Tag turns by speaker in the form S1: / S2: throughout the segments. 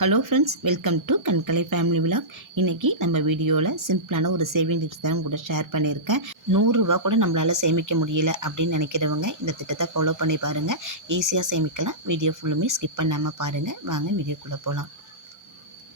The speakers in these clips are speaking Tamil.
S1: Hello friends welcome to Kankalai family விழாக் இன்றைக்கி நம்ம வீடியோவில் சிம்பிளான ஒரு சேவிங் டிப்ஸ் தான் கூட ஷேர் பண்ணியிருக்கேன். நூறுரூவா கூட நம்மளால் சேமிக்க முடியல அப்படின்னு நினைக்கிறவங்க இந்த திட்டத்தை ஃபாலோ பண்ணி பாருங்கள் ஈஸியாக சேமிக்கலாம். வீடியோ ஃபுல்லுமே ஸ்கிப் பண்ணாமல் பாருங்கள் வாங்க வீடியோக்குள்ளே போகலாம்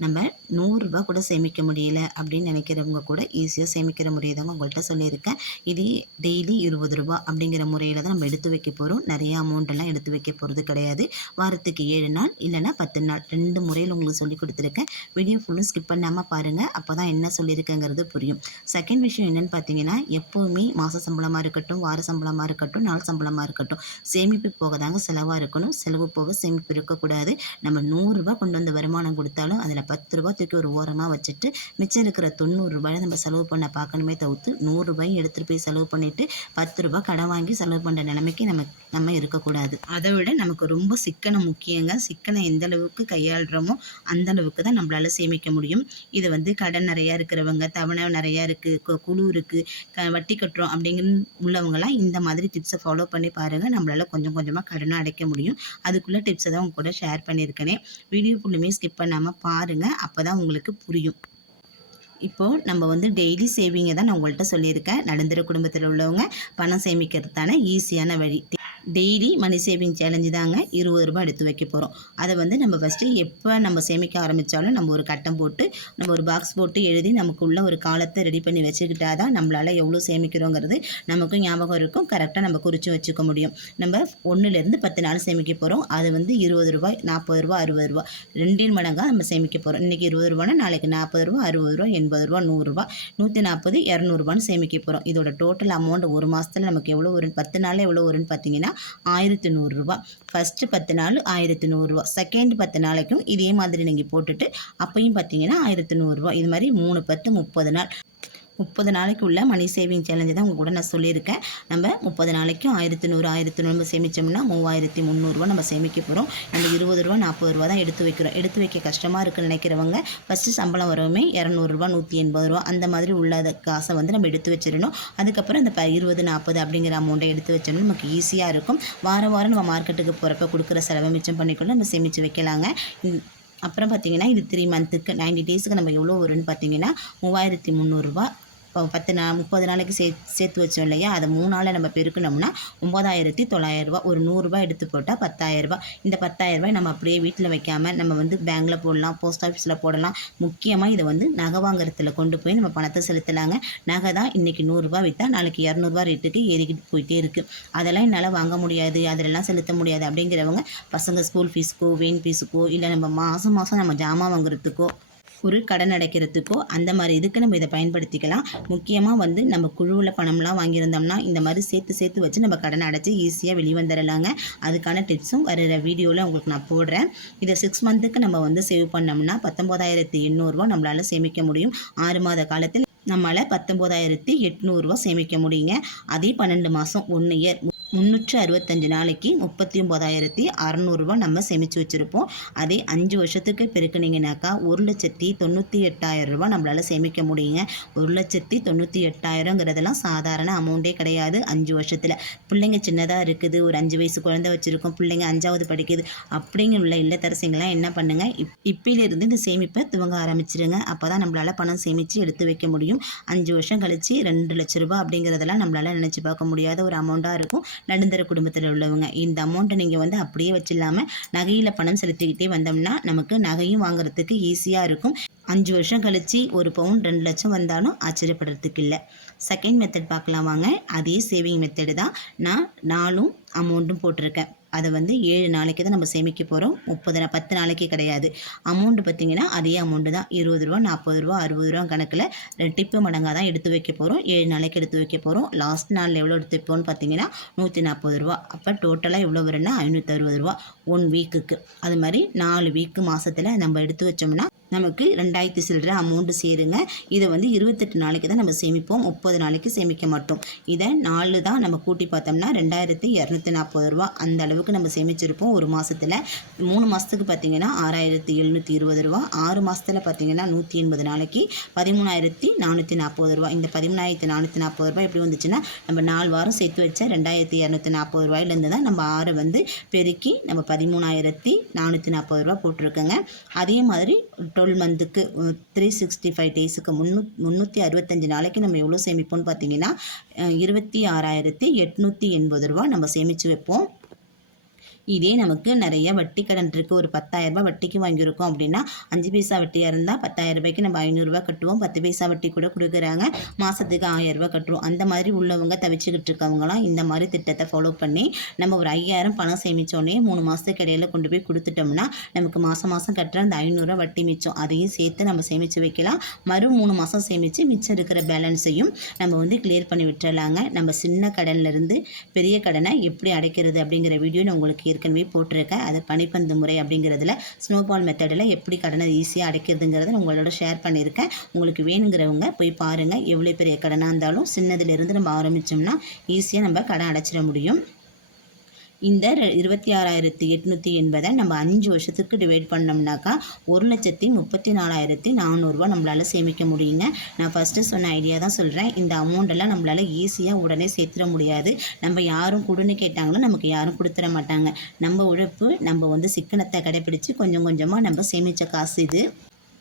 S1: நம்ம நூறுரூபா கூட சேமிக்க முடியல அப்படின்னு நினைக்கிறவங்க கூட ஈஸியாக சேமிக்கிற முறையை தான் உங்கள்கிட்ட சொல்லியிருக்கேன். இது டெய்லி இருபது ரூபா அப்படிங்கிற முறையில் தான் நம்ம எடுத்து வைக்க போகிறோம் நிறைய அமௌண்ட்டெல்லாம் எடுத்து வைக்க போகிறது கிடையாது. வாரத்துக்கு ஏழு நாள் இல்லைன்னா பத்து நாள் ரெண்டு முறையில் உங்களுக்கு சொல்லி கொடுத்துருக்கேன். வீடியோ ஃபுல்லும் ஸ்கிப் பண்ணாமல் பாருங்கள் அப்போ தான் என்ன சொல்லியிருக்கேங்கிறது புரியும். செகண்ட் விஷயம் என்னென்னு பார்த்தீங்கன்னா எப்போவுமே மாத சம்பளமாக இருக்கட்டும் வார சம்பளமாக இருக்கட்டும் நாள் சம்பளமாக இருக்கட்டும் சேமிப்பு போக தாங்க செலவாக இருக்கணும். செலவு போக சேமிப்பு இருக்கக்கூடாது. நம்ம நூறுரூவா கொண்டு வந்து வருமானம் கொடுத்தாலும் அதில் பத்து ரூபா தூக்கி ஒரு ஓரமாக வச்சுட்டு மிச்சம் இருக்கிற தொண்ணூறு ரூபாயை நம்ம செலவு பண்ண பார்க்கணுமே தவிர்த்து நூறுரூபாயும் எடுத்துகிட்டு போய் செலவு பண்ணிவிட்டு பத்து ரூபா கடன் வாங்கி செலவு பண்ணுற நிலைமைக்கு நம்ம நம்ம இருக்கக்கூடாது. அதை விட நமக்கு ரொம்ப சிக்கனம் முக்கியங்க. சிக்கனை எந்த அளவுக்கு கையாளுறோமோ அந்த அளவுக்கு தான் நம்மளால் சேமிக்க முடியும். இது வந்து கடன் நிறையா இருக்கிறவங்க தவணை நிறையா இருக்குது குழு இருக்குது க வட்டி கட்டுறோம் அப்படிங்கிற உள்ளவங்களாம் இந்த மாதிரி டிப்ஸை ஃபாலோ பண்ணி பாருங்கள் நம்மளால் கொஞ்சம் கொஞ்சமாக கடனை அடைக்க முடியும். அதுக்குள்ளே டிப்ஸை தான் உங்க கூட ஷேர் பண்ணியிருக்கேனே. வீடியோ ஃபுல்லுமே ஸ்கிப் பண்ணாமல் பாருங்கள் அப்போ தான் உங்களுக்கு புரியும். இப்போது நம்ம வந்து டெய்லி சேவிங்கை தான் நான் உங்கள்கிட்ட சொல்லியிருக்கேன். நடுந்தர குடும்பத்தில் உள்ளவங்க பணம் சேமிக்கிறதுக்கான ஈஸியான வழி. டெய்லி மணி சேவிங் சேலஞ்சு தாங்க இருபது ரூபாய் எடுத்து வைக்க போகிறோம் அதை வந்து நம்ம ஃபஸ்ட்டு எப்போ நம்ம சேமிக்க ஆரம்பித்தாலும் நம்ம ஒரு கட்டம் போட்டு நம்ம ஒரு பாக்ஸ் போட்டு எழுதி நமக்குள்ள ஒரு காலத்தை ரெடி பண்ணி வச்சுக்கிட்டா தான் நம்மளால் எவ்வளோ சேமிக்கிறோங்கிறது நமக்கும் ஞாபகம் இருக்கும். கரெக்டாக நம்ம குறித்து வச்சுக்க முடியும். நம்ம ஒன்றுலேருந்து பத்து நாள் சேமிக்க போகிறோம் அது வந்து இருபது ரூபாய் நாற்பது ரூபா அறுபது ரூபா ரெண்டின் மடங்காக நம்ம சேமிக்க போகிறோம் இன்றைக்கி இருபது ரூபானா நாளைக்கு நாற்பது ரூபா அறுபது ரூபா எண்பது ரூபா நூறுரூவா நூற்றி நாற்பது இரநூறுபான்னு சேமிக்க போகிறோம் இதோட டோட்டல் அமௌண்ட் ஒரு மாதத்தில் நமக்கு எவ்வளோ வரும் பத்து நாளில் எவ்வளோ வரும்னு பார்த்தீங்கன்னா ஆயிரத்தி நூறுரூவா ஃபஸ்ட்டு பத்து நாள் ஆயிரத்தி நூறுரூவா செகண்ட் பத்து நாளைக்கும் இதே மாதிரி நீங்கள் போட்டுட்டு அப்பையும் பார்த்தீங்கன்னா ஆயிரத்தி நூறுரூவா இது மாதிரி மூணு பத்து முப்பது நாள். முப்பது நாளைக்கு உள்ள மணி சேவிங் சேலஞ்சு தான் உங்கள் கூட நான் சொல்லியிருக்கேன். நம்ம முப்பது நாளைக்கும் ஆயிரத்தி நூறு ஆயிரத்தி நூறு சேமித்தோம்னா மூவாயிரத்தி முந்நூறுரூவா நம்ம சேமிக்க போகிறோம் அந்த இருபது ரூபா நாற்பது ரூபா தான் எடுத்து வைக்கிறோம். எடுத்து வைக்க கஷ்டமாக இருக்குன்னு நினைக்கிறவங்க ஃபஸ்ட்டு சம்பளம் வரவுமே இரநூறுபா நூற்றி எண்பது ரூபா அந்த மாதிரி உள்ள காசை வந்து நம்ம எடுத்து வச்சிடணும். அதுக்கப்புறம் இந்த ப இருபது நாற்பது அப்படிங்கிற அமௌண்ட்டை எடுத்து வச்சோம்னா நமக்கு ஈஸியாக இருக்கும். வாரம் வாரம் நம்ம மார்க்கெட்டுக்கு போகிறப்ப கொடுக்குற செலவை மிச்சம் பண்ணிக்கொண்டு நம்ம சேமித்து வைக்கலாங்க. அப்புறம் பார்த்தீங்கன்னா இது த்ரீ மந்த்துக்கு நைன்டி டேஸுக்கு நம்ம எவ்வளோ வரும்னு பார்த்தீங்கன்னா மூவாயிரத்தி முந்நூறுரூவா இப்போ பத்து நா முப்பது நாளைக்கு சே சேர்த்து வச்சோம் இல்லையா? அதை மூணு நாளில் நம்ம பெருக்கணும்னா ஒம்பதாயிரத்தி தொள்ளாயிரரூபா ஒரு நூறுரூபா எடுத்து போட்டால் பத்தாயிரரூபா இந்த பத்தாயிரரூபாய் நம்ம அப்படியே வீட்டில் வைக்காமல் நம்ம வந்து பேங்க்கில் போடலாம் போஸ்ட் ஆஃபீஸில் போடலாம். முக்கியமாக இதை வந்து நகை வாங்குறதுல கொண்டு போய் நம்ம பணத்தை செலுத்தலாங்க. நகை தான் இன்றைக்கி நூறுரூவா விற்றா நாளைக்கு இரநூறுபா ரேட்டுக்கு ஏறிக்கிட்டு போயிட்டே இருக்குது அதெல்லாம் என்னால் வாங்க முடியாது அதிலெல்லாம் செலுத்த முடியாது அப்படிங்கிறவங்க பசங்க ஸ்கூல் ஃபீஸுக்கோ வெயின் ஃபீஸுக்கோ இல்லை நம்ம மாதம் மாதம் நம்ம ஜாமான் வாங்குறதுக்கோ ஒரு கடன் அடைக்கிறதுக்கோ அந்த மாதிரி இதுக்கு நம்ம இதை பயன்படுத்திக்கலாம். முக்கியமாக வந்து நம்ம குழுவில் பணம்லாம் வாங்கியிருந்தோம்னா இந்த மாதிரி சேர்த்து சேர்த்து வச்சு நம்ம கடன் அடைச்சி ஈஸியாக வெளிவந்துடலாங்க அதுக்கான டிப்ஸும் வர வீடியோவில் உங்களுக்கு நான் போடுறேன். இதை சிக்ஸ் மந்த்துக்கு நம்ம வந்து சேவ் பண்ணோம்னா பத்தொம்போதாயிரத்தி எண்ணூறுரூவா நம்மளால் சேமிக்க முடியும். ஆறு மாத காலத்தில் நம்மளால் பத்தொம்போதாயிரத்தி எட்நூறுரூவா சேமிக்க முடியுங்க. அதே பன்னெண்டு மாதம் ஒன்று இயர் முந்நூற்று அறுபத்தஞ்சு நாளைக்கு முப்பத்தி ஒம்பதாயிரத்தி அறநூறுரூவா நம்ம சேமித்து வச்சுருப்போம். அதே அஞ்சு வருஷத்துக்கு பெருக்கினீங்கனாக்கா ஒரு லட்சத்தி தொண்ணூற்றி எட்டாயிரம் ரூபா நம்மளால் சேமிக்க முடியுங்க. ஒரு லட்சத்தி தொண்ணூற்றி எட்டாயிரங்கிறதெல்லாம் சாதாரண அமௌண்ட்டே கிடையாது. அஞ்சு வருஷத்தில் பிள்ளைங்க சின்னதாக இருக்குது. ஒரு அஞ்சு வயசு குழந்தை வச்சுருக்கோம். பிள்ளைங்க அஞ்சாவது படிக்குது. அப்படிங்கிற உள்ள இல்லத்தரசிங்களாம் என்ன பண்ணுங்கள் இப் இப்பிலிருந்து இந்த சேமிப்பை துவங்க ஆரம்பிச்சிருங்க. அப்போ தான் நம்மளால் பணம் சேமித்து எடுத்து வைக்க முடியும். அஞ்சு வருஷம் கழித்து ரெண்டு லட்ச ரூபா அப்படிங்கிறதெல்லாம் நம்மளால் நினச்சி பார்க்க முடியாத ஒரு அமௌண்ட்டாக இருக்கும். நடுந்தர குடும்பத்தில் உள்ளவங்க. இந்த அமௌண்ட்டை நீங்கள் வந்து அப்படியே வச்சில்லாமல் நகையில் பணம் செலுத்திக்கிட்டே வந்தோம்னா நமக்கு நகையும் வாங்குறதுக்கு ஈஸியாக இருக்கும். அஞ்சு வருஷம் கழித்து ஒரு பவுன் ரெண்டு லட்சம் வந்தாலும் ஆச்சரியப்படுறதுக்கு இல்லை. செகண்ட் மெத்தட் பார்க்கலாம் வாங்க. அதே சேவிங் மெத்தடு தான் நான் நாலும் அமௌண்ட்டும் போட்டிருக்கேன். அதை வந்து ஏழு நாளைக்கு தான் நம்ம சேமிக்க போகிறோம் முப்பது பத்து நாளைக்கு கிடையாது. அமௌண்ட்டு பார்த்திங்கன்னா அதே அமௌண்ட்டு தான். இருபது ரூபா நாற்பது ரூபா அறுபது ரூபா கணக்கில் ரெட்டிப்பு மடங்காக தான் எடுத்து வைக்க போகிறோம் ஏழு நாளைக்கு எடுத்து வைக்க போகிறோம் லாஸ்ட் நாளில் எவ்வளோ எடுத்து வைப்போம்னு பார்த்தீங்கன்னா நூற்றி நாற்பது ரூபா. அப்போ டோட்டலாக எவ்வளோ வரும்னா ஐநூற்றி அறுபது ரூபா. ஒன் வீக்குக்கு அது மாதிரி நாலு வீக்கு மாதத்தில் நம்ம எடுத்து வச்சோம்னா நமக்கு ரெண்டாயிரத்தி சில்லற அமௌண்ட்டு சேருங்க. இதை வந்து இருபத்தெட்டு நாளைக்கு தான் நம்ம சேமிப்போம். முப்பது நாளைக்கு சேமிக்க மாட்டோம். இதை நாலு தான் நம்ம கூட்டி பார்த்தோம்னா ரெண்டாயிரத்தி இரநூத்தி நாற்பது ரூபா. அந்த அளவுக்கு நம்ம சேமிச்சிருப்போம் ஒரு மாதத்தில் மூணு மாதத்துக்கு பார்த்தீங்கன்னா ஆறாயிரத்தி எழுநூற்றி இருபது ரூபா. ஆறு மாதத்தில் பார்த்தீங்கன்னா நூற்றி எண்பது நாளைக்கு பதிமூணாயிரத்தி நானூற்றி நாற்பது ரூபா. இந்த பதிமூணாயிரத்தி நானூற்றி நாற்பது ரூபா எப்படி வந்துச்சுன்னா நம்ம நாலு வாரம் சேர்த்து வச்ச ரெண்டாயிரத்தி இரநூத்தி நாற்பது ரூபாயிலேருந்து தான் நம்ம ஆறை வந்து பெருக்கி நம்ம பதிமூணாயிரத்தி நானூற்றி நாற்பது ரூபா போட்டிருக்கோங்க. அதே மாதிரி டுவெல் மந்த்துக்கு த்ரீ சிக்ஸ்டி ஃபைவ் டேஸுக்கு முன்னூ முந்நூற்றி அறுபத்தஞ்சு நாளைக்கு நம்ம எவ்வளோ சேமிப்போம்னு பார்த்தீங்கன்னா இருபத்தி ஆறாயிரத்தி எட்நூற்றி எண்பது ரூபா நம்ம சேமித்து வைப்போம். இதே நமக்கு நிறைய வட்டி கடன் இருக்குது ஒரு பத்தாயிரரூபா வட்டிக்கு வாங்கியிருக்கோம் அப்படின்னா அஞ்சு பைசா வட்டியாக இருந்தால் பத்தாயிரம் ரூபாய்க்கு நம்ம ஐநூறுரூவா கட்டுவோம். பத்து பைசா வட்டி கூட கொடுக்குறாங்க. மாதத்துக்கு ஆயிரரூபா கட்டுவோம் கட்டுறோம். அந்த மாதிரி உள்ளவங்க தவிச்சுக்கிட்டு இருக்கவங்களாம் இந்த மாதிரி திட்டத்தை ஃபாலோ பண்ணி நம்ம ஒரு ஐயாயிரம் பணம் சேமித்தோடனே மூணு மாதத்துக்கு இடையில கொண்டு போய் கொடுத்துட்டோம்னா நமக்கு மாதம் மாதம் கட்டுற அந்த ஐநூறுரூவா வட்டி மிச்சம். அதையும் சேர்த்து நம்ம சேமித்து வைக்கலாம். மறு மூணு மாதம் சேமித்து மிச்சம் இருக்கிற பேலன்ஸையும் நம்ம வந்து கிளியர் பண்ணி விட்டுறலாங்க. நம்ம சின்ன கடன்லேருந்து பெரிய கடனை எப்படி அடைக்கிறது அப்படிங்கிற வீடியோ நான் உங்களுக்கு ஏற்கனவே போட்டிருக்கேன் அது பனிப்பந்து முறை அப்படிங்கிறதுல ஸ்னோபால் மெத்தடில் எப்படி கடனை ஈஸியாக அடைக்கிறதுங்கிறத உங்களோட ஷேர் பண்ணியிருக்கேன். உங்களுக்கு வேணுங்கிறவங்க போய் பாருங்கள் எவ்வளோ பெரிய கடனாக இருந்தாலும் சின்னதுலேருந்து நம்ம ஆரம்பித்தோம்னா ஈஸியாக நம்ம கடன் அடைச்சிட முடியும். இந்த இருபத்தி ஆறாயிரத்தி எட்நூற்றி எண்பதை நம்ம அஞ்சு வருஷத்துக்கு டிவைட் பண்ணோம்னாக்கா ஒரு லட்சத்தி முப்பத்தி நாலாயிரத்தி நானூறுரூவா நம்மளால் சேமிக்க முடியுங்க. நான் ஃபஸ்ட்டு சொன்ன ஐடியா தான் சொல்கிறேன் இந்த அமௌண்ட்டெல்லாம் நம்மளால் ஈஸியாக உடனே சேர்த்துட முடியாது. நம்ம யாரும் கொடுன்னு கேட்டாங்களோ நமக்கு யாரும் கொடுத்துட மாட்டாங்க. நம்ம உழைப்பு நம்ம வந்து சிக்கனத்தை கடைப்பிடிச்சு கொஞ்சம் கொஞ்சமாக நம்ம சேமித்த காசு இது.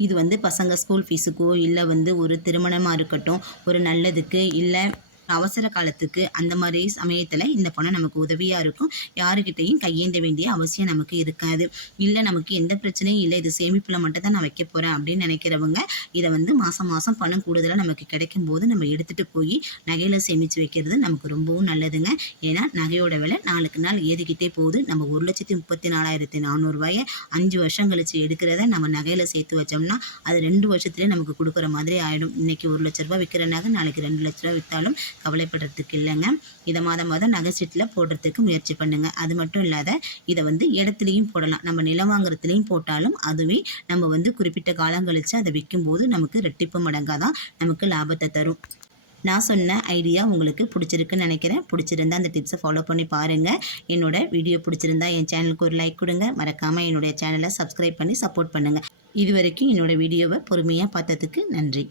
S1: இது வந்து பசங்க ஸ்கூல் ஃபீஸுக்கோ இல்லை வந்து ஒரு திருமணமாக இருக்கட்டும் ஒரு நல்லதுக்கு இல்லை அவசர காலத்துக்கு அந்த மாதிரி சமயத்தில் இந்த பணம் நமக்கு உதவியாக இருக்கும். யாருக்கிட்டையும் கையேந்த வேண்டிய அவசியம் நமக்கு இருக்காது. இல்லை நமக்கு எந்த பிரச்சனையும் இல்லை. இது சேமிப்பில் மட்டும் தான் நான் வைக்க போகிறேன் அப்படின்னு நினைக்கிறவங்க இதை வந்து மாதம் மாதம் பணம் கூடுதலாக நமக்கு கிடைக்கும் போது நம்ம எடுத்துகிட்டு போய் நகையில் சேமித்து வைக்கிறது நமக்கு ரொம்பவும் நல்லதுங்க. ஏன்னா நகையோட விலை நாளுக்கு நாள் ஏறிக்கிட்டே போகுது. நம்ம ஒரு லட்சத்தி முப்பத்தி நாலாயிரத்தி நானூறுரூவாயை அஞ்சு வருஷம் கழிச்சு எடுக்கிறத நம்ம நகையில் சேர்த்து வச்சோம்னா அது ரெண்டு வருஷத்துலேயே நமக்கு கொடுக்குற மாதிரி ஆகிடும் இன்றைக்கி ஒரு லட்ச ரூபா விற்கிற நகை நாளைக்கு ரெண்டு லட்ச ரூபா விற்றாலும் கவலைப்படுறதுக்கு இல்லைங்க. இதை மாதம் மாதம் நகை சீட்டில் போடுறதுக்கு முயற்சி பண்ணுங்க. அது மட்டும் இல்லாத இதை வந்து இடத்துலையும் போடலாம். நம்ம நிலம் வாங்குறதுலையும் போட்டாலும் அதுவே நம்ம வந்து குறிப்பிட்ட காலம் கழிச்சு அதை விற்கும்போது நமக்கு ரெட்டிப்பு மடங்காக தான் நமக்கு லாபத்தை தரும். நான் சொன்ன ஐடியா உங்களுக்கு பிடிச்சிருக்குன்னு நினைக்கிறேன். பிடிச்சிருந்தா அந்த டிப்ஸை ஃபாலோ பண்ணி பாருங்கள் என்னோட வீடியோ பிடிச்சிருந்தா என் சேனலுக்கு ஒரு லைக் கொடுங்க. மறக்காமல் என்னுடைய சேனலை சப்ஸ்கிரைப் பண்ணி சப்போர்ட் பண்ணுங்கள் இது வரைக்கும் என்னோடய வீடியோவை பொறுமையாக பார்த்ததுக்கு நன்றி.